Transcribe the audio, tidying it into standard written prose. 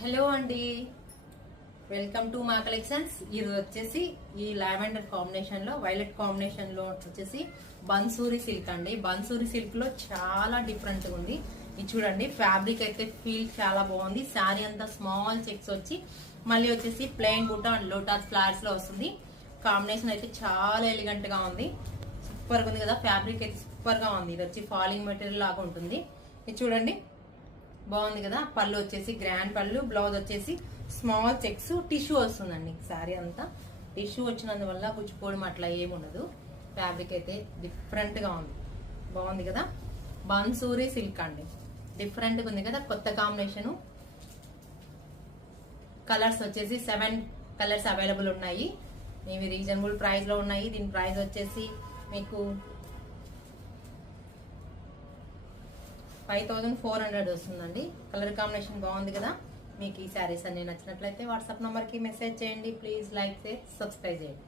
Hello అండి, welcome to మా collections. ఇది వచ్చేసి ఈ లావెండర్ కాంబినేషన్ లో వైలెట్ కాంబినేషన్ లో వచ్చేసి బన్సూరి సిల్క్ అండి. బన్సూరి సిల్క్ లో చాలా డిఫరెంట్ గా ఉంది. ఇది చూడండి, ఫ్యాబ్రిక్ అయితే ఫీల్ చాలా బాగుంది. శారీ అంతా స్మాల్ చెక్స్ వచ్చి మళ్ళీ వచ్చేసి ప్లెయిన్ బూటా అండ్ లోటస్ ఫ్లవర్స్ లో వస్తుంది. కాంబినేషన్ అయితే చాలా ఎలిగెంట్ గా ఉంది. సూపర్ గా ఉంది కదా, ఫ్యాబ్రిక్ అయితే సూపర్ గా ఉంది. ఇది వచ్చి ఫాలింగ్ మెటీరియల్ లాగా ఉంటుంది. ఇది చూడండి, బాగుంది కదా. పళ్ళు వచ్చేసి గ్రాండ్ పళ్ళు, బ్లౌజ్ వచ్చేసి స్మాల్ చెక్స్, టిష్యూ వస్తుందండి. శారీ అంతా టిష్యూ వచ్చినందువల్ల గుచ్చిపోవడం అట్లా ఏముండదు. ఫ్యాబ్రిక్ అయితే డిఫరెంట్ గా ఉంది, బాగుంది కదా. బన్సూరి సిల్క్ అండి, డిఫరెంట్ గా ఉంది కదా, కొత్త కాంబినేషన్. కలర్స్ వచ్చేసి 7 కలర్స్ అవైలబుల్ ఉన్నాయి. ఇవి రీజనబుల్ ప్రైస్ లో ఉన్నాయి. దీని ప్రైస్ వచ్చేసి మీకు 5400 వస్తుందండి. కలర్ కాంబినేషన్ బాగుంది కదా. మీకు ఈ శారీస్ అన్ని నచ్చినట్లయితే వాట్సాప్ నంబర్ కి మెసేజ్ చేయండి. ప్లీజ్ లైక్ చేసి సబ్స్క్రైబ్ చేయండి.